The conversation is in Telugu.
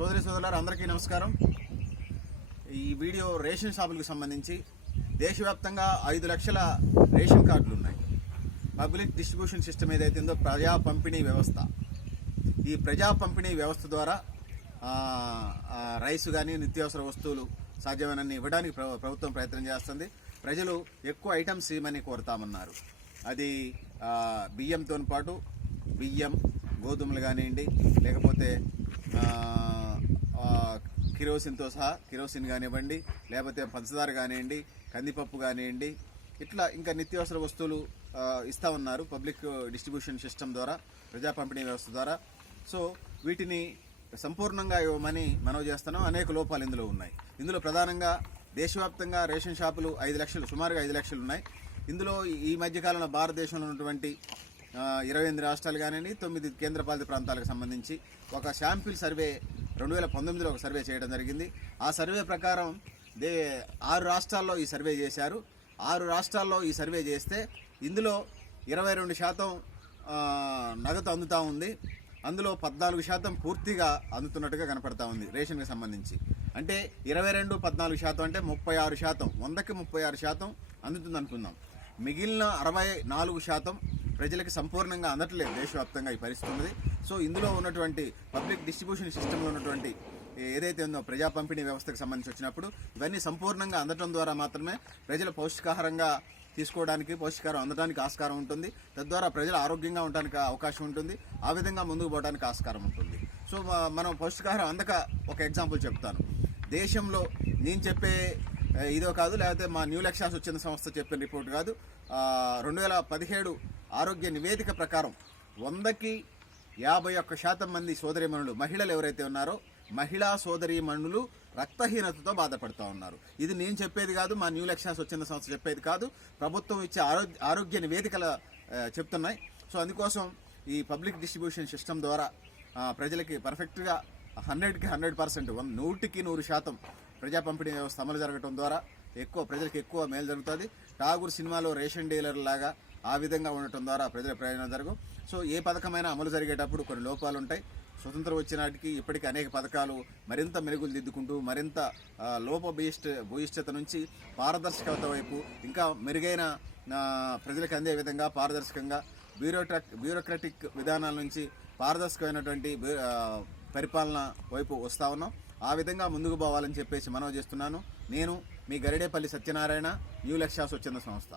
సోదరులారా అందరికీ నమస్కారం. ఈ వీడియో రేషన్ షాపులకు సంబంధించి దేశవ్యాప్తంగా 5 లక్షల రేషన్ కార్డులు ఉన్నాయి. పబ్లిక్ డిస్ట్రిబ్యూషన్ సిస్టమ్ ఏదైతే ఉందో ప్రజా పంపిణీ వ్యవస్థ, ఈ ప్రజా పంపిణీ వ్యవస్థ ద్వారా రైస్ కానీ నిత్యావసర వస్తువులు సాధ్యమైనన్ని ఇవ్వడానికి ప్రభుత్వం ప్రయత్నం చేస్తుంది. ప్రజలు ఎక్కువ ఐటమ్స్ ఇవ్వమని కోరుతామన్నారు. అది బియ్యంతో పాటు బియ్యం, గోధుమలు కానివ్వండి, లేకపోతే కిరోసిన్తో సహా కిరోసిన్ కానివ్వండి, లేకపోతే పంచదార కానివ్వండి, కందిపప్పు కానివ్వండి, ఇట్లా ఇంకా నిత్యావసర వస్తువులు ఇస్తా ఉన్నారు పబ్లిక్ డిస్ట్రిబ్యూషన్ సిస్టమ్ ద్వారా, ప్రజా పంపిణీ వ్యవస్థ ద్వారా. సో వీటిని సంపూర్ణంగా ఇవ్వమని మనవి చేస్తున్నాం. అనేక లోపాలు ఇందులో ఉన్నాయి. ఇందులో ప్రధానంగా దేశవ్యాప్తంగా రేషన్ షాపులు 5 లక్షలు, సుమారుగా 5 లక్షలు ఉన్నాయి. ఇందులో ఈ మధ్యకాలంలో భారతదేశంలో ఉన్నటువంటి 28 రాష్ట్రాలు కానివ్వండి, 9 కేంద్రపాలిత ప్రాంతాలకు సంబంధించి ఒక శాంపిల్ సర్వే 2019లో ఒక సర్వే చేయడం జరిగింది. ఆ సర్వే ప్రకారం 6 రాష్ట్రాల్లో ఈ సర్వే చేశారు. 6 రాష్ట్రాల్లో ఈ సర్వే చేస్తే ఇందులో 22% నగదు అందుతూ ఉంది. అందులో 14% పూర్తిగా అందుతున్నట్టుగా కనపడతా ఉంది రేషన్కి సంబంధించి. అంటే 22, 14% అంటే 36%, 100కి 36% అందుతుంది అనుకుందాం. మిగిలిన 64% ప్రజలకు సంపూర్ణంగా అందట్లేదు దేశవ్యాప్తంగా ఈ పరిస్థితి ఉన్నది. సో ఇందులో ఉన్నటువంటి పబ్లిక్ డిస్ట్రిబ్యూషన్ సిస్టంలో ఉన్నటువంటి ఏదైతే ఉందో ప్రజా పంపిణీ వ్యవస్థకు సంబంధించి వచ్చినప్పుడు ఇవన్నీ సంపూర్ణంగా అందటం ద్వారా మాత్రమే ప్రజలు పౌష్టికాహారంగా తీసుకోవడానికి, పౌష్టికాహారం అందడానికి ఆస్కారం ఉంటుంది. తద్వారా ప్రజలు ఆరోగ్యంగా ఉండడానికి అవకాశం ఉంటుంది. ఆ విధంగా ముందుకు పోవడానికి ఆస్కారం ఉంటుంది. సో మనం పౌష్టికాహారం అందక ఒక ఎగ్జాంపుల్ చెప్తాను. దేశంలో నేను చెప్పే ఇదో కాదు, లేకపోతే మా న్యూ లక్ష్యాస్ వచ్చిన సంస్థ చెప్పిన రిపోర్ట్ కాదు, 2017 ఆరోగ్య నివేదిక ప్రకారం 100కి 51% మంది సోదరీమణులు, మహిళలు ఎవరైతే ఉన్నారో మహిళా సోదరీమణులు రక్తహీనతతో బాధపడుతూ ఉన్నారు. ఇది నేను చెప్పేది కాదు, మా న్యూ లక్ష్యాస్ వచ్చిన సంస్థ చెప్పేది కాదు, ప్రభుత్వం ఇచ్చే ఆరోగ్య నివేదికలు చెప్తున్నాయి. సో అందుకోసం ఈ పబ్లిక్ డిస్ట్రిబ్యూషన్ సిస్టమ్ ద్వారా ప్రజలకి పర్ఫెక్ట్గా 100కి 100%, 100కి 100% ప్రజా పంపిణీ వ్యవస్థ అమలు జరగడం ద్వారా ప్రజలకు ఎక్కువ మేలు జరుగుతుంది. ఠాగూర్ సినిమాలో రేషన్ డీలర్ లాగా ఆ విధంగా ఉండటం ద్వారా ప్రజల ప్రయోజనం జరగవు. సో ఏ పథకమైనా అమలు జరిగేటప్పుడు కొన్ని లోపాలు ఉంటాయి. స్వతంత్రం వచ్చినాటికి ఇప్పటికీ అనేక పథకాలు మరింత మెరుగులు దిద్దుకుంటూ మరింత భూయిష్టత నుంచి పారదర్శకత వైపు ఇంకా మెరుగైన ప్రజలకు అందే విధంగా పారదర్శకంగా బ్యూరోక్రటిక్ విధానాల నుంచి పారదర్శకమైనటువంటి పరిపాలన వైపు వస్తా ఉన్నాం. ఆ విధంగా ముందుకు పోవాలని చెప్పేసి మనవి చేస్తున్నాను. నేను మీ గరిడేపల్లి సత్యనారాయణ, న్యూ లక్ష్యాస్ వచ్చిన సంస్థ.